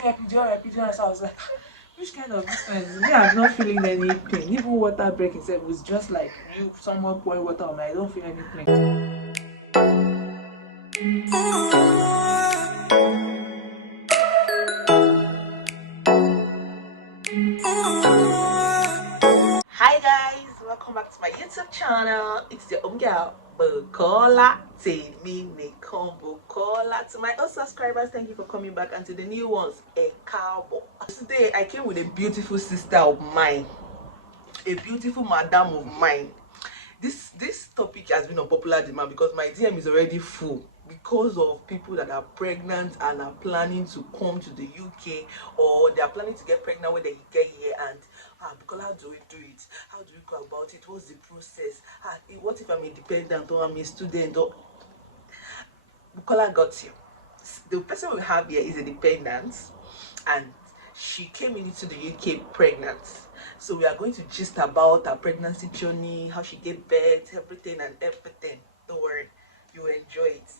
epidural. So I was like, which kind of business? Me, I'm not feeling any pain. Even water break itself was just like you someone pouring water on me. I don't feel any pain. Hi guys, welcome back to my YouTube channel. It's your own girl, BukolaItalumhe. Bukola. To my old subscribers, thank you for coming back, and to the new ones, a cowboy. Today I came with a beautiful sister of mine, a beautiful madam of mine. This topic has been on popular demand because my DM is already full because of people that are pregnant and are planning to come to the UK, or they are planning to get pregnant when they get here, and Bukola, how do we do it? How do we go about it? What's the process? What if I'm independent or I'm a student? Or Bukola got you. The person we have here is a dependent, and she came into the UK pregnant. So we are going to gist about her pregnancy journey, how she gave birth, everything and everything. Don't worry, you will enjoy it.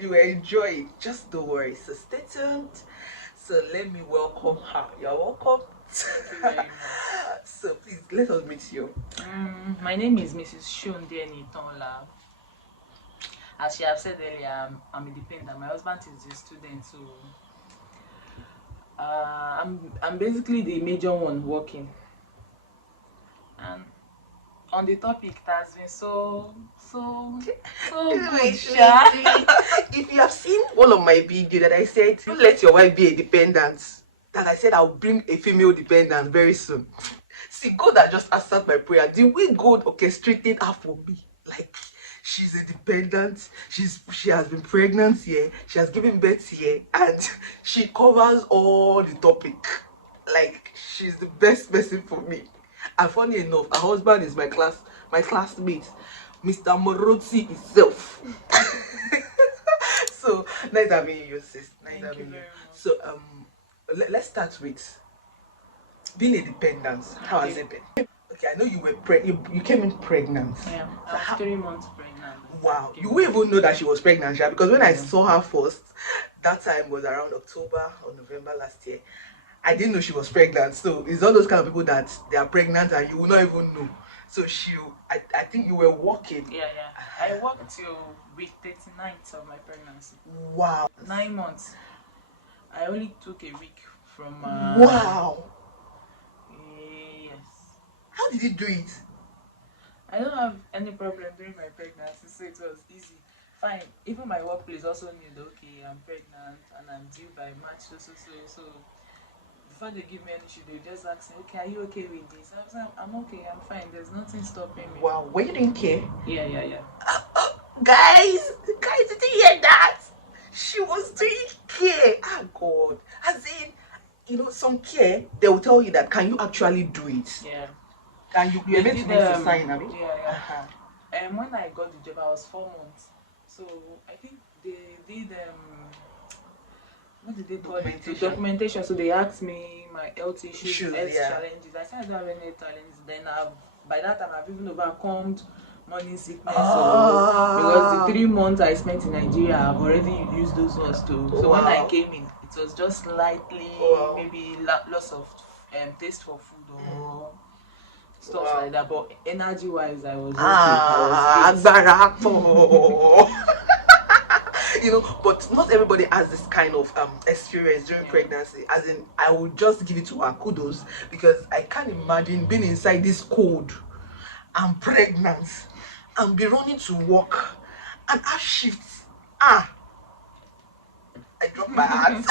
You will enjoy it. Just don't worry. So stay tuned. So let me welcome her. You're welcome. Thank you very much. So please let us meet you. My name is Mrs. Shunde. As she have said earlier, I'm a dependent. My husband is a student, so I'm basically the major one working. And on the topic, it has been so good. If you have seen one of my video that I said, don't let your wife be a dependent, that I said I'll bring a female dependent very soon. See, God has just answered my prayer. The way God orchestrated her for me, like, she's a dependent, she has been pregnant here, she has given birth here, and she covers all the topic. Like, she's the best person for me. And funny enough, her husband is my classmate, Mr. Morozzi himself. So nice having you, sis. Thank you very much. So let's start with being a dependent. How has it been? Okay, I know you were you came in pregnant. Yeah, I was 3 months pregnant. Wow, you wouldn't even know that she was pregnant, yeah? Because when I saw her first, that time was around October or November last year. I didn't know she was pregnant. So it's all those kind of people that they are pregnant and you will not even know. So I think you were walking. Yeah. I worked till week 39th of my pregnancy. Wow. 9 months. I only took a week from. Wow. Yes. How did you do it? I don't have any problem during my pregnancy, so it was easy. Fine. Even my workplace also knew that, okay, I'm pregnant and I'm due by March, so before they give me any issue, they just ask me, okay, are you okay with this? I was like, I'm okay, I'm fine. There's nothing stopping me. Wow, were you doing care? Yeah. Guys, did you hear that? She was doing care. Ah, God. As in, some care, they will tell you that, can you actually do it? Yeah. And you were meant to make a sign, I mean? Yeah. And when I got the job, I was 4 months. So I think they did what did they call it? Documentation. So they asked me my health issues, health challenges. I said I don't have any challenges. Then by that time I've even overcome morning sickness. Because the 3 months I spent in Nigeria, I've already used those ones too. So when I came in, it was just slightly maybe loss of taste for food or stuff like that. But energy wise, I was But not everybody has this kind of experience during pregnancy. As in, I would just give it to her kudos, because I can't imagine being inside this cold and pregnant and be running to work and have shifts. I dropped my heart.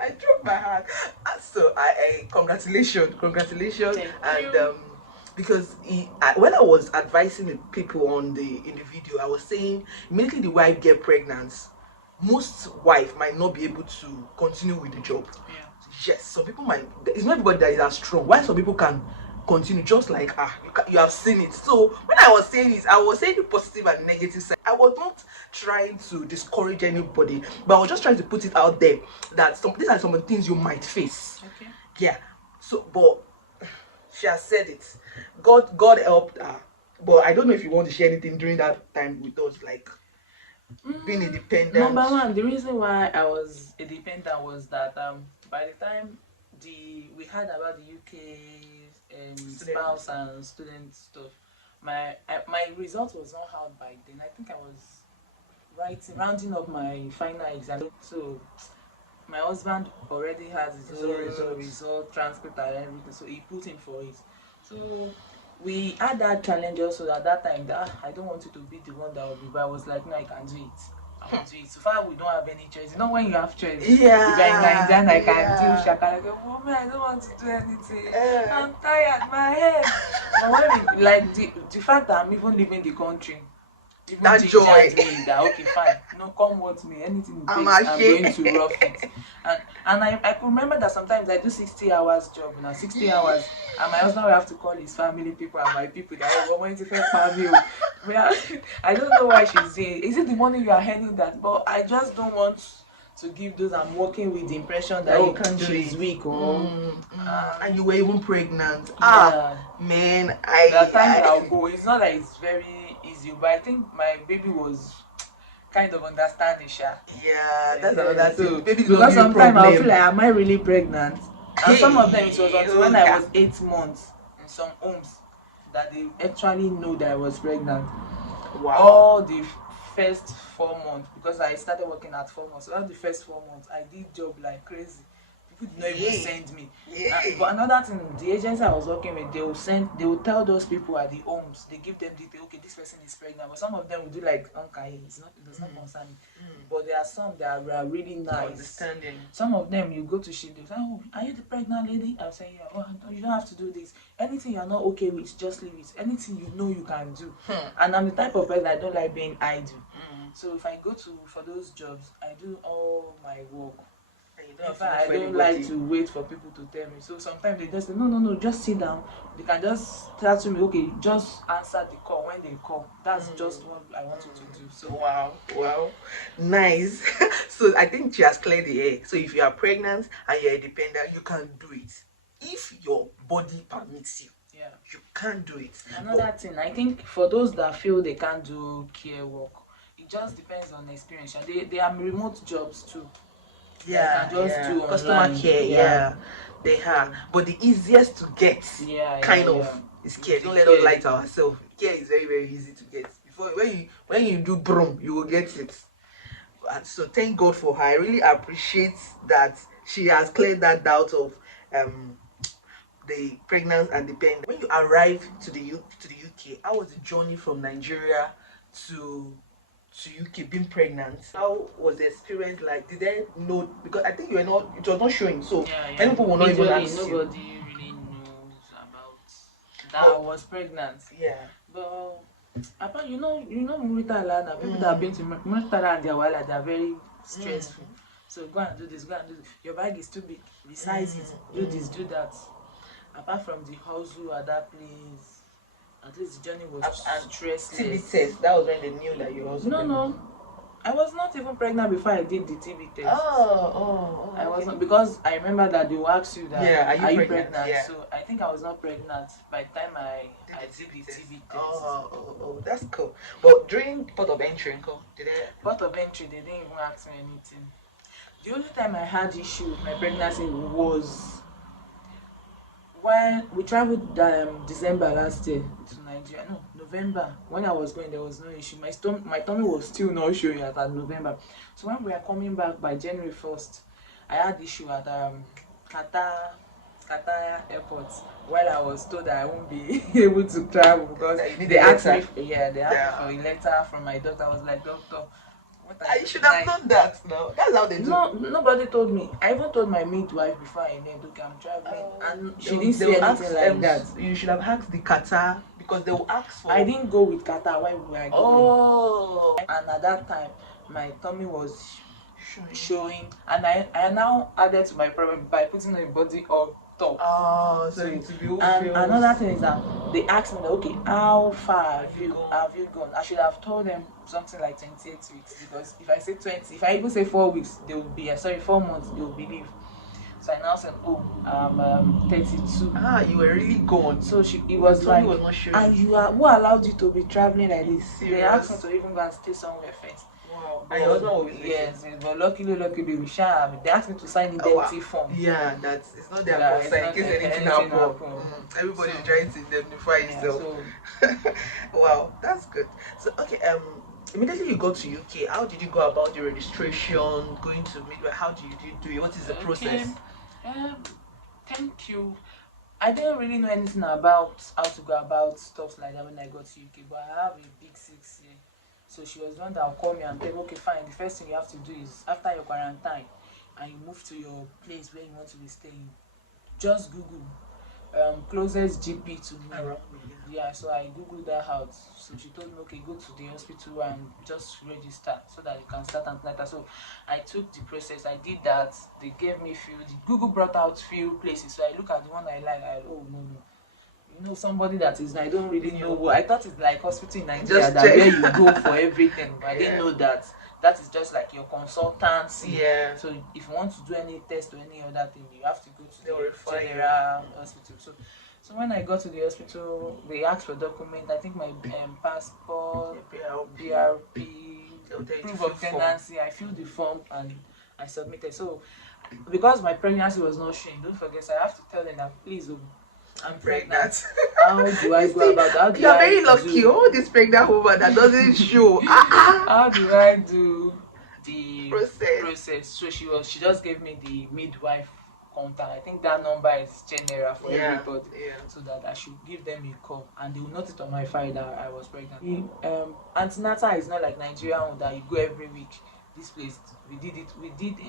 I dropped my heart. So I congratulations. And because when I was advising the people in the video, I was saying immediately the wife get pregnant, most wife might not be able to continue with the job. Yeah. Yes, some people might. It's not everybody that is as strong. Why some people can continue, just like you have seen it. So when I was saying this, I was saying the positive and negative side. I was not trying to discourage anybody, but I was just trying to put it out there that these are some of the things you might face. Okay. Yeah. So, but she has said it. God helped her. But I don't know if you want to share anything during that time with us, like being a dependent? Number one, the reason why I was a dependent was that by the time we heard about the UK spouse and student stuff, my result was not out by then. I think I was rounding up my final exam. So my husband already has his own result, transcript and everything, so he put in for it. So we had that challenge also at that time that I don't want you to be the one that will be, but I was like, no, I can do it. I will do it. So far we don't have any choice. You know when you have choice, Yeah. if you're in Nigerian, I can do shaka like, oh man, I don't want to do anything. I'm tired, my head. But when we, like the fact that I'm even leaving the country, even that joy me that okay fine, no, come with me, anything it takes, I'm going to rough it. And I could remember that sometimes I do 60 hours job now, 60 hours, and my husband will have to call his family people and my people that we're going to first family. I don't know why she's saying, is it the money you are earning that? But I just don't want to give those I'm working with the impression that you can't do she's it. weak or and you were even pregnant. Yeah. Man, the time I'll go, it's not like it's very easy, but I think my baby was kind of understanding, Sha. Yeah, that's another thing. Baby, because sometimes I'll feel like, am I really pregnant? And some of them, it was until when I was 8 months in some homes that they actually know that I was pregnant. Wow. All the first 4 months, because I started working at 4 months, so all the first 4 months I did job like crazy. People did not even send me. But another thing, the agency I was working with, they will tell those people at the homes, they give them detail, okay, this person is pregnant. But some of them will do like, okay, it does not concern me. But there are some that are really nice. Understanding. Some of them, you go to shit, they say, oh, are you the pregnant lady? I'll say, yeah. Oh, no, you don't have to do this. Anything you're not okay with, just leave it. Anything you know you can do. And I'm the type of person that don't like being idle. So if I go for those jobs, I do all my work. I don't like to wait for people to tell me. So sometimes they just say, no, just sit down. They can just tell to me, okay, just answer the call when they call. That's just what I want you to do. So wow, nice. So I think she has cleared the air. So if you are pregnant and you're a dependent, you can do it. If your body permits you, you can do it. Another thing, I think for those that feel they can't do care work, it just depends on experience. They are remote jobs too. Do customer online care. They are, but the easiest to get is care. Don't let us lie to ourselves. Care is very, very easy to get. Before when you do broom, you will get it. And so thank God for her. I really appreciate that she has cleared that doubt of the pregnant and dependent. When you arrived to the UK, how was the journey from Nigeria to UK being pregnant? How was the experience like? Did they know? Because I think it was not showing, so many people will not even ask you. Nobody really knows about that I was pregnant. Yeah. But apart, you know Muritala, people that have been to Muritala and their wallet, they are very stressful. So go and do this, your bag is too big, resize it, do this, do that. Apart from the hustle at that place, at least the journey was stressless. TB test, that was when they knew that you also No. I was not even pregnant before I did the TB test. I wasn't, because I remember that they will ask you that, are you pregnant? Yeah. So I think I was not pregnant by the time I did the TB test. Oh, that's cool. But during port of entry, port of entry, they didn't even ask me anything. The only time I had issue with my pregnancy was when we traveled December last year to Nigeria. No, November. When I was going, there was no issue. My tummy was still not showing at November. So when we are coming back by January 1st, I had issue at Qatar airport, while I was told that I won't be able to travel because they asked me for a letter from my doctor. I was like, doctor, you should have done that now. That's how they do. No, nobody told me. I even told my midwife before I left, okay, I'm traveling, and she didn't say anything like that. You should have asked the Qatar, because they will ask for. I didn't go with Qatar while we were going. And at that time, my tummy was showing, and I now added to my problem by putting my body on top. So to be and another thing is that they asked me that, okay, how far have you gone? I should have told them something like 28 weeks, because if I say 20, if I even say 4 weeks, they will be 4 months, they will believe. So I now said, I'm 32. You were really gone. So it was like, was not sure. And who allowed you to be traveling like this? Serious? They asked me to even go and stay somewhere first. Wow. But And your husband will be yes, but luckily we they asked me to sign Oh, wow. indemnity form. Yeah, that's it's not their Yeah, concern in it's case not anything anything happens. happen. Everybody So is trying to indemnify yeah, himself. so Wow, that's good. So okay, immediately you got to UK, how did you go about the registration, going to midwife? How do you do it? What is the okay. process? Um, thank you. I didn't really know anything about how to go about stuff like that when I got to UK, but I have a big sis here. So she was the one that will call me and tell me, okay, fine, the first thing you have to do is after your quarantine and you move to your place where you want to be staying, just Google closest GP to me. Around me, Yeah, so I googled that out. So she told me, okay, go to the hospital and just register so that you can start antenatal. So I took the process, I did that. They gave me few. The Google brought out few places. So I look at the one I like. Oh no no, you know somebody that is I don't really know what I thought it's like hospital in Nigeria Just that check. where you go for everything. But I didn't Yeah. know that that is just like your consultancy. Yeah. So if you want to do any test or any other thing, you have to go to They'll the refer you. general hospital. So when I got to the hospital, they asked for document. I think my passport, BRP, They'll tell you to proof fill of form. tenancy. I filled the form and I submitted. So because my pregnancy was not showing, don't forget, so I have to tell them that please, oh, I'm pregnant. How do I You go see, about? How do you're I very lucky. do? All this pregnant woman that doesn't show. How do I do the Process. process? So she just gave me the midwife contact. I think that number is general for Yeah. everybody, Yeah. so that I should give them a call and they will note it on my file that I was pregnant. Antenatal is not like Nigerian that you go every week. This place we did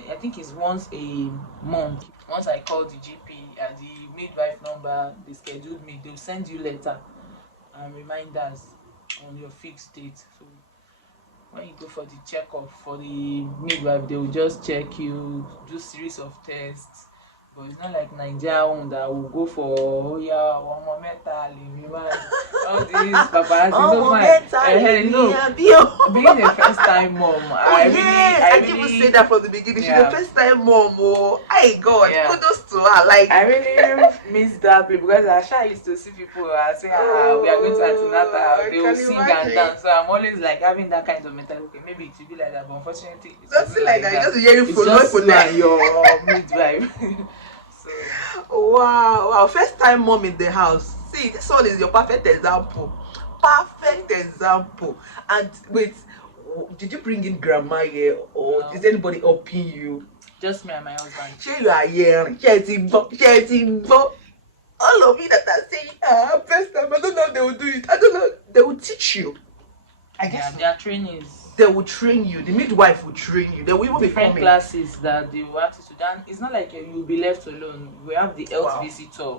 I think it's once a month. Once I called the GP and the midwife number, they scheduled me. They'll send you letter and reminders on your fixed date. So when you go for the checkup for the midwife, they will just check you, do series of tests. But it's not like Nigeria one that will go for one more metal, all these paparazzi. So fine. You know, being a first time mom, I didn't even say that from the beginning. yeah. She's a first time mom. Oh, hey God, Yeah. kudos to her. Like I really miss that place because I used to see people say, we are going to antenatal, they will sing and dance. So I'm always like having that kind of mentality. Okay, maybe it will be like that, but unfortunately, it wasn't like that. Just hearing It's from just you that. and your midwife. So wow, first time mom in the house. See, this one is your perfect example. Perfect example. And wait, did you bring in grandma here, or No. is anybody helping you? Just me and my husband. Sure, you are here. All of you that are saying, first time, I don't know how they will do it. I don't know. They will teach you. I guess their training is. They will train you. The midwife will train you. They will even be different coming. classes that they will ask you to done. It's not like you'll be left alone. We have the health visitor.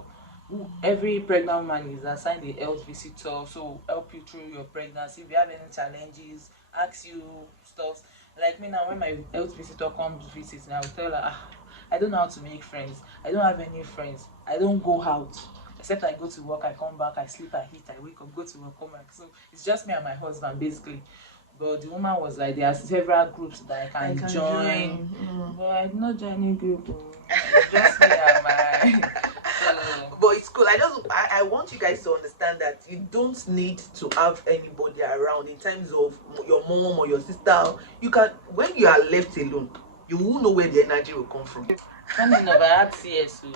Every pregnant woman is assigned a health visitor, so help you through your pregnancy. If you have any challenges, ask you stuff. Like me now, when my health visitor comes visit, I will tell her, I don't know how to make friends. I don't have any friends. I don't go out. Except I go to work, I come back, I sleep, I eat, I wake up, go to work, come back. So it's just me and my husband basically. But the woman was like, there are several groups that I can join. But I did not join any group. It's just me and my. But it's cool. I want you guys to understand that you don't need to have anybody around in terms of your mom or your sister. You can, when you are left alone, you won't know where the energy will come from. Funny enough, I had CSO.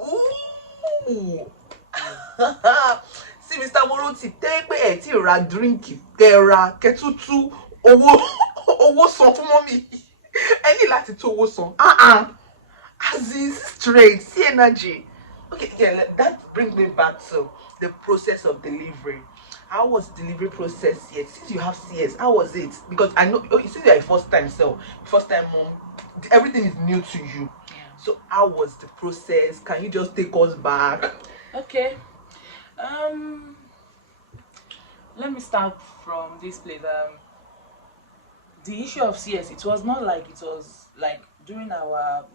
Ooh. See, Mr. Moroti, tẹ́ pé ẹ ti ra drink, kẹ́ kẹ́tútú owó san fún mọ́mì. Ẹ ní láti tó owó san. As is straight, see energy. Okay, yeah, that brings me back to the process of delivery. How was the delivery process here? Since you have CS, how was it? Because I know, since you're a first time mom, everything is new to you. So how was the process? Can you just take us back? Okay. Let me start from this place. The issue of CS, it was not like it was like during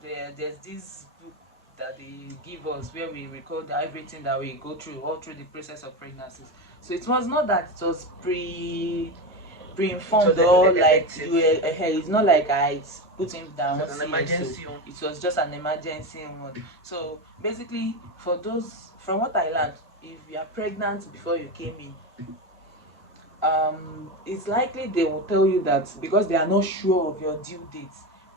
there's this book that they give us where we record everything that we go through all through the process of pregnancies. So it was not that it was pre-informed or like you were it's not like I put him down. It was an emergency. It was just an emergency one. So basically, for those, from what I learned, if you are pregnant before you came in, it's likely they will tell you that because they are not sure of your due date.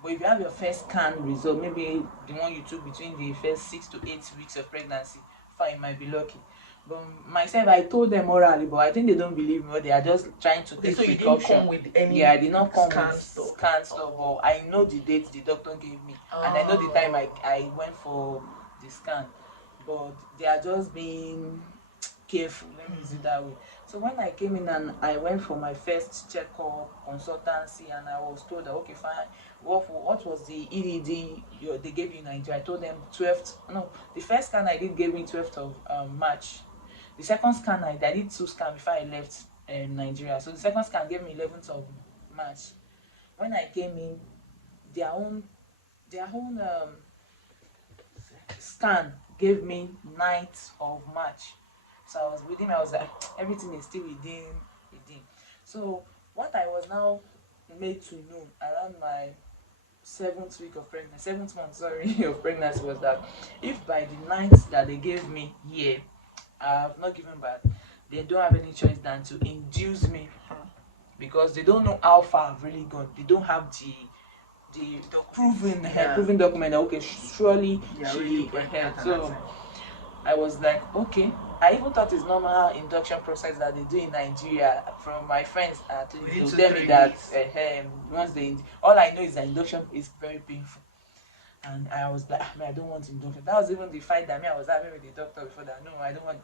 But if you have your first scan result, maybe the one you took between the first 6 to 8 weeks of pregnancy, fine, you might be lucky. But myself, I told them orally, but I think they don't believe me, or they are just trying to take So you precaution. didn't come with any Yeah, I did not come scan with stuff. scan stuff, but I know the date the doctor gave me, and I know the time I went for the scan. But they are just being careful, let me use it that way. So when I came in and I went for my first checkup consultancy, and I was told that okay fine, what was the EDD they gave you in Nigeria? I told them 12th, no, the first scan I did gave me 12th of March. The second scan I did 2 scans before I left Nigeria. So the second scan gave me 11th of March. When I came in, their own scan gave me 9th of March. So I was with him, I was like, everything is still within. So what I was now made to know around my 7th week of pregnancy, 7th month, sorry, of pregnancy, was that if by the 9th that they gave me here, I have not given birth, they don't have any choice than to induce me, because they don't know how far I've really gone. They don't have the proven document that okay, surely she so I was like, okay. I even thought it's normal induction process that they do in Nigeria. From my friends, at least they tell me that once all I know is that induction is very painful. And I was like, I don't want induction. That was even the fight that I was having with the doctor before, that no, I don't want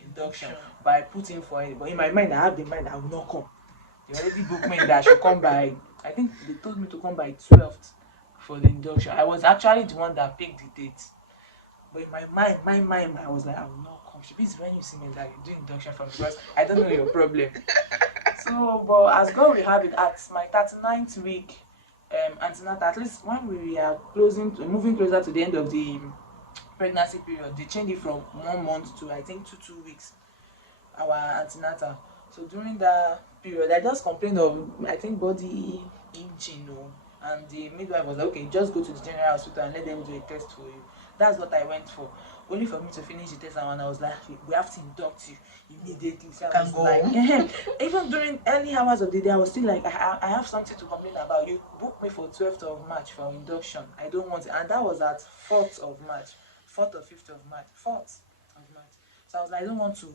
induction. But I put in for it. But in my mind, I have the mind that I will not come. They already booked me that I should come by, I think they told me to come by 12th for the induction. I was actually the one that picked the date. But in my mind, I was like, I will not come. Should be when you see me that you do induction from, because I don't know your problem. So, but as God will have it, at my 39th week antenatal, at least when we are moving closer to the end of the pregnancy period, they changed it from 1 month to I think 2 weeks, our antenatal. So during that period, I just complained of, I think, body itching, and the midwife was like, okay, just go to the general hospital and let them do a test for you. That's what I went for. Only for me to finish the test, and I was like, we have to induct you immediately. So I was like, even during early hours of the day, I was still like, I have something to complain about. You booked me for 12th of March for induction. I don't want it. And that was at 4th of March, 4th or 5th of March, 4th of March. So I was like, I don't want to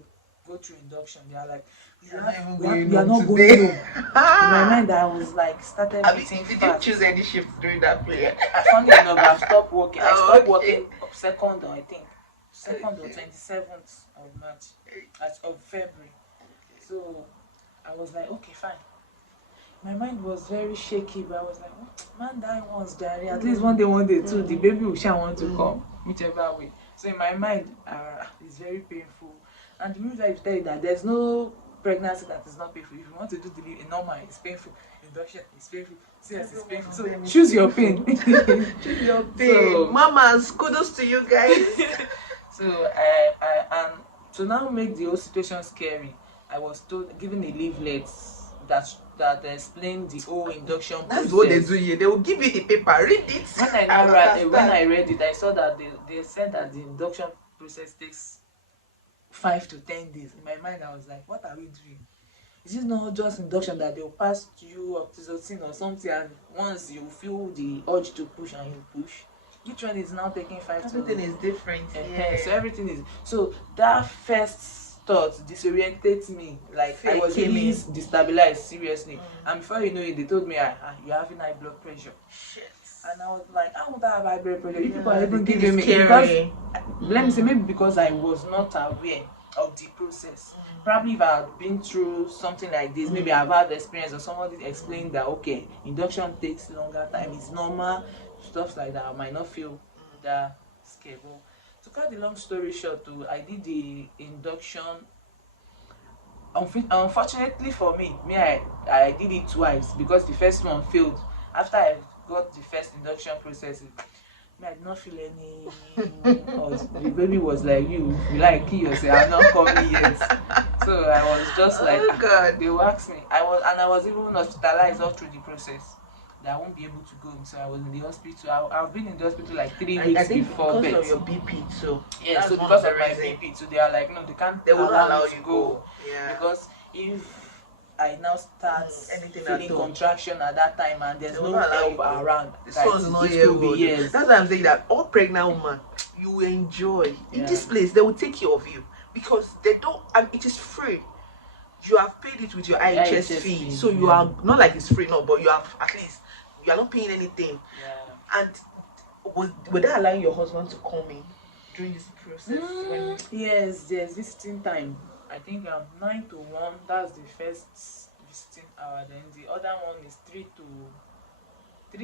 go through induction. They are like, you are not going home. In my mind, I was like, started beating Did fast. you choose any shift during that period? Funny enough, I've stopped working. I stopped working 2nd, or I think 2nd or 27th of March, of February. So I was like, okay, fine. My mind was very shaky, but I was like, man, die once, diary. At least one day too, the baby will shall want to come, whichever way. So in my mind, it's very painful. And the midwife tell you that there's no pregnancy that is not painful. If you want to do delivery normal, it's painful. Induction is painful. CS is painful. So choose your pain. Choose your pain. So, mamas, kudos to you guys. So and to now make the whole situation scary, I was given a leaflet that explained the whole induction process. That's what they do here. They will give you the paper. Read it. When I read it, I saw that they said that the induction process takes 5 to 10 days. In my mind, I was like, what are we doing? Is it not just induction that they'll pass to you oxytocin or something, and once you feel the urge to push and you push? Which one is now taking 5 to 10 days? Everything is different. So everything is. So that first thought disorientates me. Like I was really destabilized, seriously. And before you know it, they told me, you're having high blood pressure. Shit. And I was like, how would I have high blood pressure? You people are even giving me, because let me say, maybe because I was not aware of the process. Probably if I had been through something like this, maybe I've had experience, or somebody explained that okay, induction takes longer time, it's normal, stuff like that, I might not feel that scared. But to cut the long story short, I did the induction. Unfortunately for me, I did it twice, because the first one failed. After I got the first induction process, I did not feel any. The baby was like, you like kill yourself, I'm not coming yet. So I was just like, God. They asked me. I was even hospitalized all through the process, that I won't be able to go. So I was in the hospital. I've been in the hospital like 3 weeks before because of your BP too. Yeah, so because of my BP, so they are like, no, they will not allow you to go. Yeah. Because if I now start anything feeling at all. contraction at that time, and there's They will no not allow help you to. around. This That one's not it here. could be years. That's why I'm saying that all pregnant woman, you will enjoy. In this place, they will take care of you because they don't, and it is free. You have paid it with your IHS fee, so you are not like it's free, no, but you have at least you are not paying anything. Yeah. And would that allow your husband to come in during this process? Yes, there's visiting time. I think 9 to 1. That's the first visiting hour. Then the other one is 3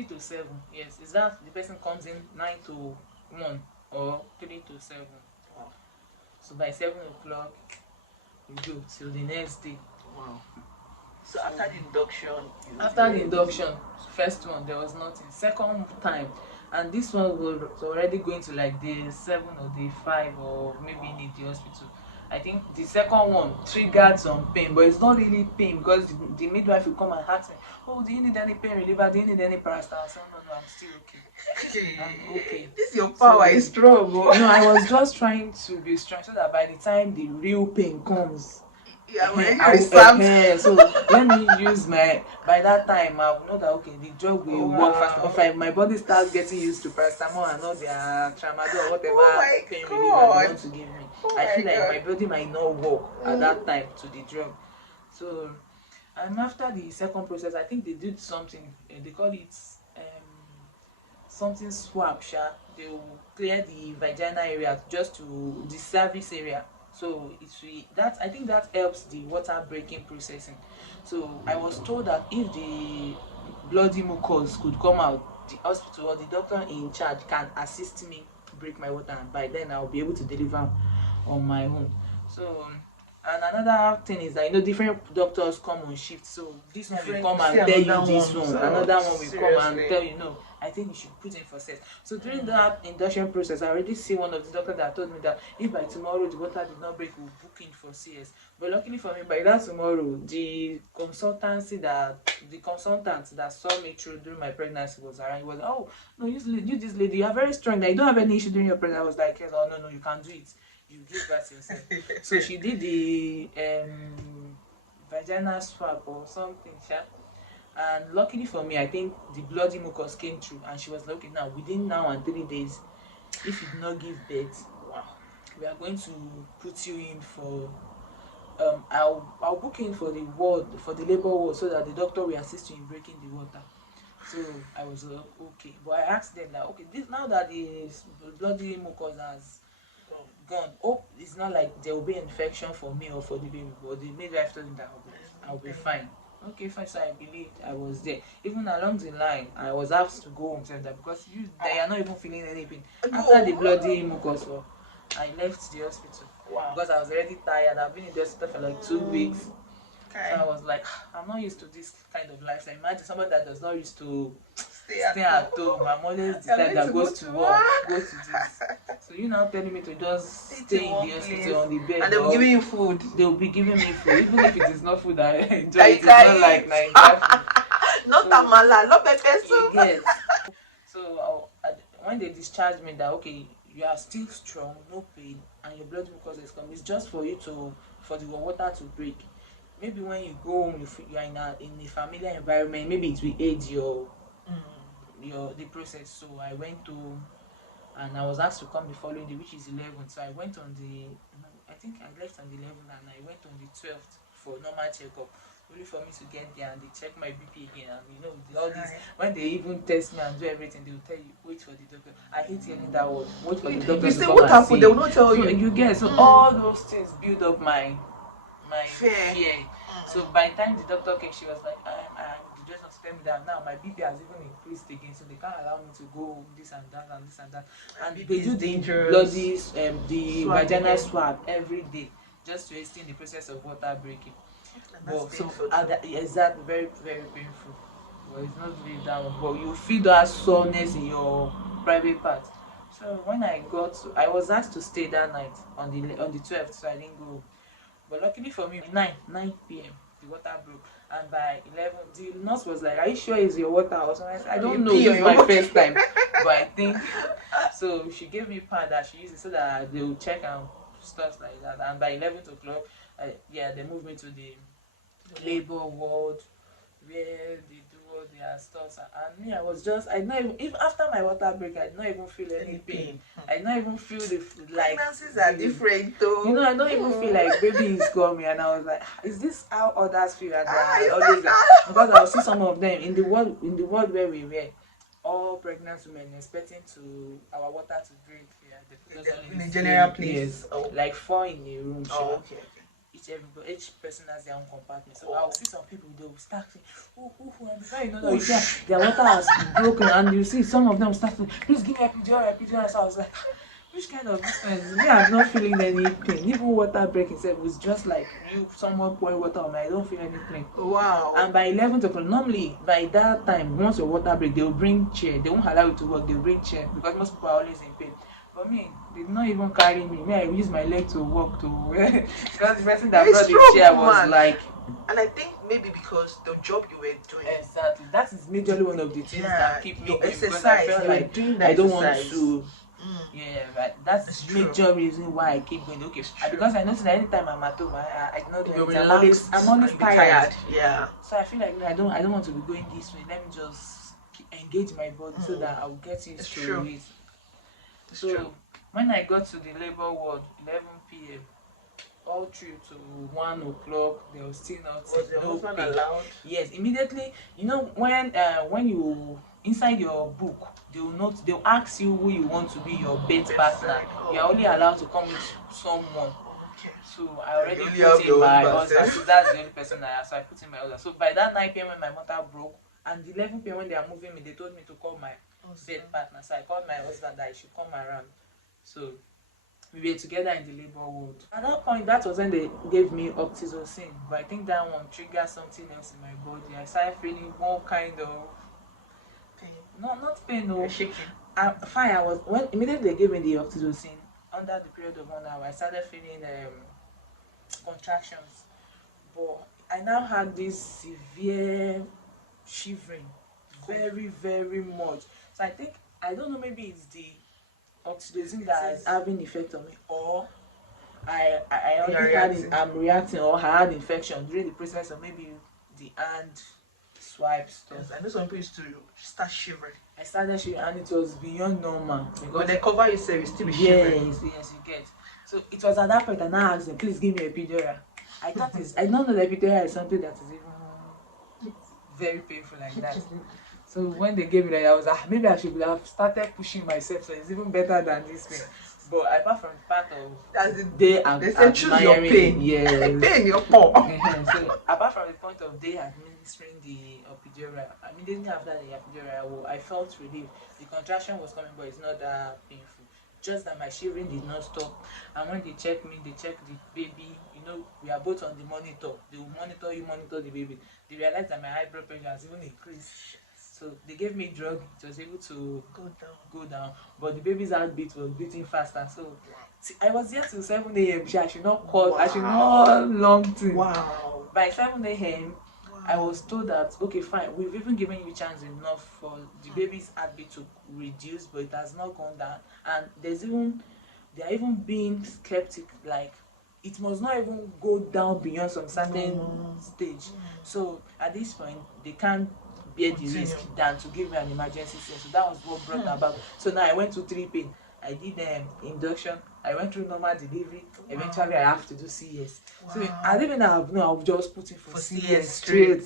to 7. Yes, is that the person comes in 9 to 1 or 3 to 7? Wow. So by 7 o'clock, you go till the next day. Wow. So after the induction, after the induction, first one there was nothing. Second time, and this one was already going to like day 7 or day 5 or maybe in the hospital. I think the second one triggered some pain, but it's not really pain because the midwife will come and ask me, "Oh, do you need any pain reliever? Do you need any paracetamol?" I said, "No, I'm still okay. I'm okay." This your power is strong. No, I was just trying to be strong so that by the time the real pain comes, Yeah, so let me use by that time I will know that okay, the drug will work faster. If my body starts getting used to paracetamol and all their tramadol or whatever pain reliever they want to give me, I feel like my body might not work at that time to the drug. So after the second process, I think they did something, they call it something swab. They will clear the vaginal area just to the cervix area. So I think that helps the water breaking processing. So I was told that if the bloody mucus could come out, the hospital or the doctor in charge can assist me break my water, and by then I'll be able to deliver on my own. So and another thing is that different doctors come on shift, so this one will come and tell you this one, another one will come and tell you no, I think you should put in for sex. So during that induction process, I already see one of the doctors that told me that if by tomorrow the water did not break, we'll book in for CS. But luckily for me, by that tomorrow, the consultant that saw me through during my pregnancy was around. He was like, "Oh no, you this lady, you are very strong. That you don't have any issue during your pregnancy." I was like, "Yes, oh no, you can do it. You give birth yourself." So she did the vaginal swab or something, and luckily for me, I think the bloody mucus came through, and she was like, "Okay, now within now and 3 days, if you do not give birth, wow, we are going to put you in for I'll book in for the ward, for the labor ward, so that the doctor will assist you in breaking the water." So I was okay, but I asked them that okay, this now that the bloody mucus has gone, it's not like there will be infection for me or for the baby, but the midwife told me that I'll be fine. Okay, fine. So I believed I was there. Even along the line, I was asked to go home center because they are not even feeling anything. After the bloody mucus, I left the hospital because I was already tired. I've been in the hospital for like 2 weeks. So I was like, I'm not used to this kind of life. So imagine somebody that does not used to stay at home. I'm always the type that goes to work, go to this. So you now telling me to just stay in the hospital on the bed. And they'll be giving you food. They'll be giving me food, even if it is not food I enjoy. It's not like Nigeria food. Not tamala, not pepper soup. Yes. So when they discharged me that okay, you are still strong, no pain, and your blood mucus is coming, it's just for the water to break. Maybe when you go home, you are in a familiar environment, maybe it will aid the process. So I went to, and I was asked to come the following day, which is 11th. So I went on I think I left on the 11th, and I went on the 12th for normal checkup. Only for me to get there and they check my BP again, and all this. When they even test me and do everything, they will tell you wait for the doctor. I hate hearing that word. Wait for the doctor. You say what happened? They will not tell you. You get all those things build up my fear. So by the time the doctor came, she was like, the just tell me that now my BP has even increased again, so they can't allow me to go this and that and this and that. And they do the bloody the vaginal swab every day just to hasten the process of water breaking. But so exactly, very very painful. But it's not really that one. But you feel that soreness in your private part. So when I was asked to stay that night on the 12th, so I didn't go. But luckily for me, 9 p.m. the water broke, and by 11, the nurse was like, "Are you sure it's your water?" Or something. I said, "I don't know. It's my first time," but I think so. She gave me pad that she uses so that they will check and stuff like that. And by 11 o'clock, they moved me to the labor ward where they do all their stuff. And me, I was just, I not even, if after my water break, I did not even feel any pain. I did not even feel the like. Pregnancies are different though. You know, I don't even feel like baby is coming, and I was like, is this how others feel? And I always like, because I'll see some of them in the world where we were, all pregnant women expecting to our water to drink. Yeah, in a general place. Oh. Like 4 in a room. Oh, okay. Each person has their own compartment. So I'll see some people, they'll start saying, and before you know that, you see their water has broken, and you see some of them start saying, please give me a epidural. So I was like, which kind of distance? Me, I'm not feeling any pain. Even water break itself was just like you someone pouring water on me. I don't feel anything. Wow. And by 11 o'clock, normally by that time, once your water break, they'll bring chair. They won't allow you to work, they'll bring chair because most people are always in pain. For me, they did not even carry me. Me, I use my leg to walk to because the person that brought the chair was like. And I think maybe because the job you were doing. Exactly. That is majorly one of the things that keep me going. Exercise. I felt like I don't want to. Yeah, right. That's the major reason why I keep going. Okay, because I noticed that anytime I'm at home, I know that I'm always tired. Yeah. So I feel like I don't want to be going this way. Let me just engage my body so that I'll get used to it. So when I got to the labor ward, 11 p.m. all through to 1 o'clock, they were still not. Was your husband allowed? Yes, immediately. You know when you inside your book, they'll ask you who you want to be your bed partner. You're only allowed to come with someone. Okay. So I already put in my husband. So that's the only person I have. So I put in my husband. So by that 9 p.m. when my mother broke, and 11 p.m. when they are moving me, they told me to call my bed partner. So I called my husband that I should come around. So we were together in the labor ward. At that point, that was when they gave me oxytocin. But I think that one triggered something else in my body. I started feeling one kind of pain. No, not pain, no. Shaking. Fine. When immediately they gave me the oxytocin, under the period of 1 hour, I started feeling contractions. But I now had this severe shivering, very, very much. So I don't know, maybe it's the oxytocin that is having effect on me, or I'm reacting, or I had infection during the process of maybe the hand swipe stuff. Yes, I know some people used to start shivering. I started shivering, and it was beyond normal. When they cover yourself, you still be shivering. Yes, you get. So it was at that point that I asked them, please give me a epidural. I don't know that epidural is something that is even very painful like that. So when they gave me that, I was like, maybe I should have started pushing myself, so it's even better than this thing. But apart from the part of they say choose your pain. Yes. Pain your paw. So apart from the point of they administering the epidural, immediately after the epidural, I felt relief. The contraction was coming, but it's not that painful. Just that my shivering did not stop. And when they checked me, they checked the baby. You know, we are both on the monitor. They will monitor you, monitor the baby. They realized that my high blood pressure has even increased. So they gave me drug. It was able to go down. But the baby's heartbeat was beating faster. So I was here till 7 a.m. I should not call. I should not long thing. Wow. By 7 a.m. I was told that, okay, fine, we've even given you chance enough for the baby's heartbeat to reduce, but it has not gone down. And they are even being skeptic, like it must not even go down beyond some certain stage. So at this point, they can't bear the risk than to give me an emergency sense. So that was what brought about. So now I went to 3 pain. I did induction. I went through normal delivery. Eventually, I have to do CS. So I didn't have no. I'll just put it for CS straight,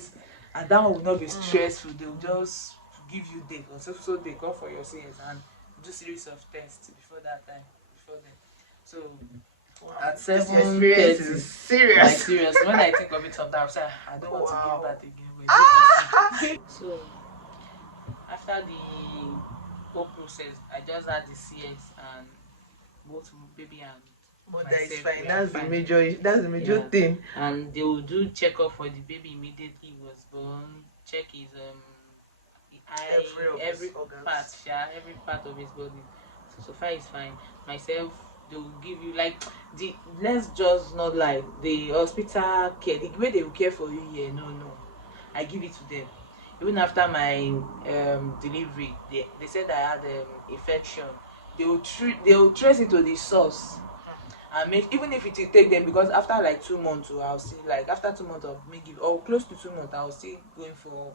and that one will not be stressful. They'll just give you date, or so they call for your CS and do series of tests before that time. Before then, so at 7:30, is serious. Like serious. When I think of it sometimes, I don't want to give that again. So after the whole process, I just had the CS, and both baby and mother is fine. That's the major thing. And they will do checkup for the baby immediately he was born. Check his every part of his body. So far it's fine. Myself, they will give you like let's just not like the hospital care, the way they will care for you here. No, I give it to them. Even after my delivery, they said I had infection. They will trace it to the source, and make, even if it will take them, because after like 2 months, I'll see, like after 2 months of me give, or close to 2 months, I'll still going for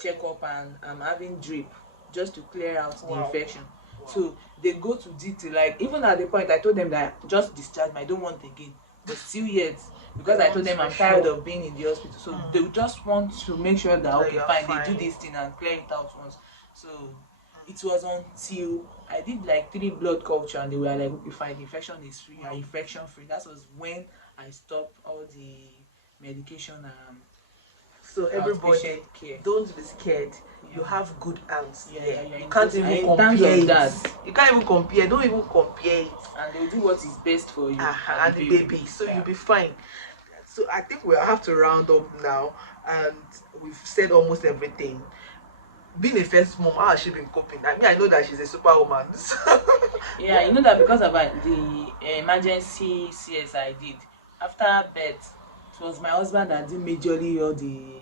checkup, and I'm having drip just to clear out the infection. So they go to detail, like even at the point I told them that just discharge me, I don't want again, but still yet, because I told them I'm tired of being in the hospital, so they just want to make sure that okay, fine, they do this thing and clear it out once. So it was until I did like 3 blood culture and they were like, okay, fine, the infection is free, you're infection free. That was when I stopped all the medication and so everybody, don't be scared. You have good hands. You can't even compare it. You can't even compare. Don't even compare it. And they'll do what is best for you and the baby. So you'll be fine. So I think we'll have to round up now, and we've said almost everything. Being a first mom, how has she been coping? I mean, I know that she's a superwoman. Yeah, you know that because of the emergency CS I did after birth, it was my husband that did majorly all the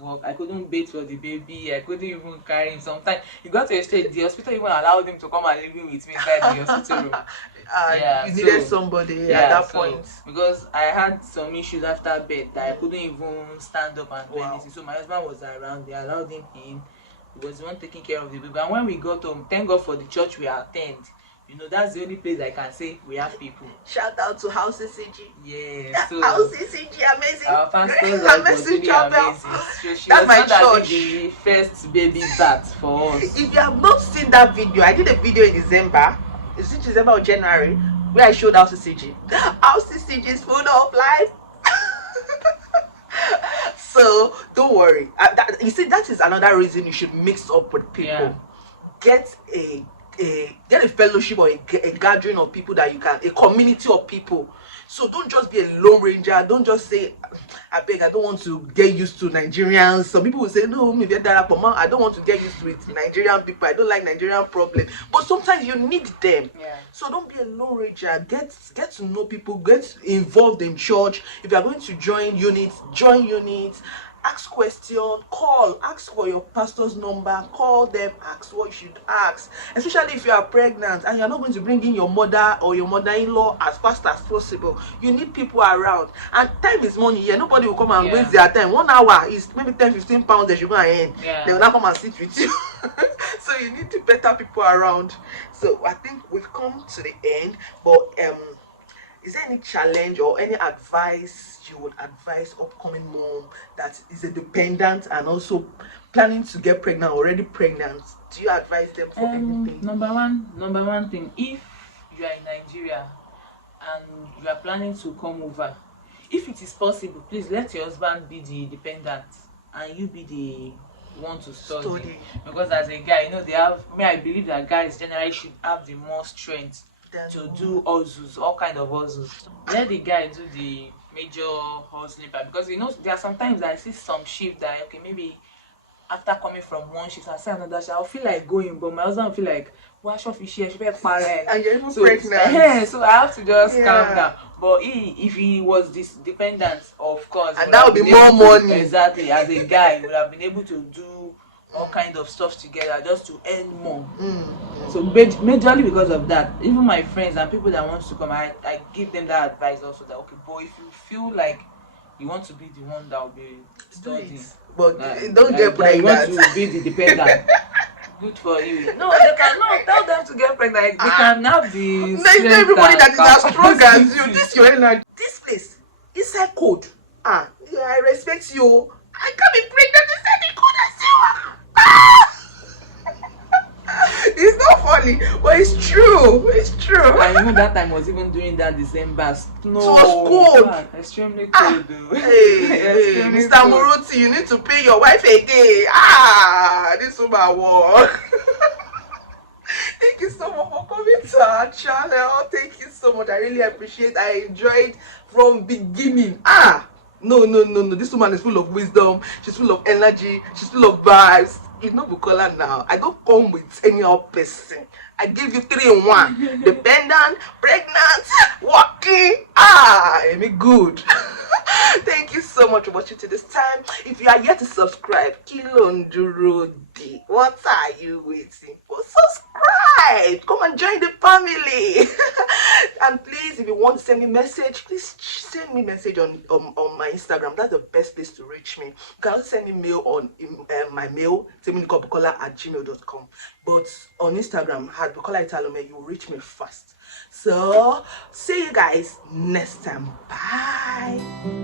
work. I couldn't bathe for the baby. I couldn't even carry him. Sometimes he got to a stage, the hospital even allowed him to come and live with me inside the hospital room. You needed somebody at that point. Because I had some issues after birth that I couldn't even stand up and do anything. So my husband was around. They allowed him in. He was the one taking care of the baby. And when we got home, thank God for the church we attend. You know, that's the only place I can say we have people. Shout out to RCCG. Yeah, so RCCG, amazing. Our pastors are really amazing. She that's my church. The first baby birth for us. If you have not seen that video, I did a video in December. Is it December or January? Where I showed RCCG. RCCG is full of life. So don't worry. You see, that is another reason you should mix up with people. Yeah. Get a fellowship or a gathering of people that you can, a community of people. So don't just be a lone ranger. Don't just say, I beg, I don't want to get used to Nigerians. Some people will say, no, maybe I don't want to get used to it. Nigerian people, I don't like Nigerian problem. But sometimes you need them. Yeah. So don't be a lone ranger. Get to know people. Get involved in church. If you are going to join units, join units. Ask questions, ask for your pastor's number, call them, ask what you should ask. Especially if you are pregnant and you're not going to bring in your mother or your mother-in-law as fast as possible. You need people around. And time is money here. Nobody will come and waste their time. 1 hour is maybe 10-15 pounds that you go and earn. They will not come and sit with you. So you need better people around. So I think we've come to the end. But is there any challenge or any advice you would advise upcoming mom that is a dependent and also planning to get pregnant, already pregnant? Do you advise them for anything? Number one thing, if you are in Nigeria and you are planning to come over, if it is possible, please let your husband be the dependent and you be the one to study. Because as a guy, you know, I believe that guys generally should have the more strength to do all kind of hustles. Let the guy do the major hustling part, because you know there are sometimes I see some shift that okay, maybe after coming from one shift I see another shift, I'll feel like going, but my husband will feel like wash off his share, she and you're even pregnant. So I have to just calm down. But if he was this dependent, of course, and that would be more money. Exactly, as a guy, he would have been able to do all kind of stuff together just to earn more. So majorly because of that, even my friends and people that want to come, I give them that advice also, that okay, boy, if you feel like you want to be the one that will be studying, but don't get pregnant. You want to be the dependent. Good for you. No, they cannot tell them to get pregnant. They can have the not everybody that is as strong as you. This your energy. This place inside code. I respect you. I can't be pregnant inside the code as you. It's not funny, but it's true. It's true. And you know that time was even during that December. No, it was cold. Man, extremely cold. Hey, Mr. Muruti, you need to pay your wife again. This woman work. Thank you so much for coming to our channel. Thank you so much. I really appreciate. I enjoyed from beginning. No. This woman is full of wisdom. She's full of energy. She's full of vibes. You know Bukola now. I don't come with any other person. I give you 3 in 1. Dependent, pregnant, walking. Me good. Thank you so much for watching to this time. If you are yet to subscribe, Kilondurodi, what are you waiting for? Subscribe. subscribed. Come and join the family. And please, if you want to send me a message, please send me a message on my Instagram. That's the best place to reach me. You can also send me mail on my mail, bukola@gmail.com. But on Instagram, at BukolaItalumhe, you will reach me fast. So, see you guys next time. Bye.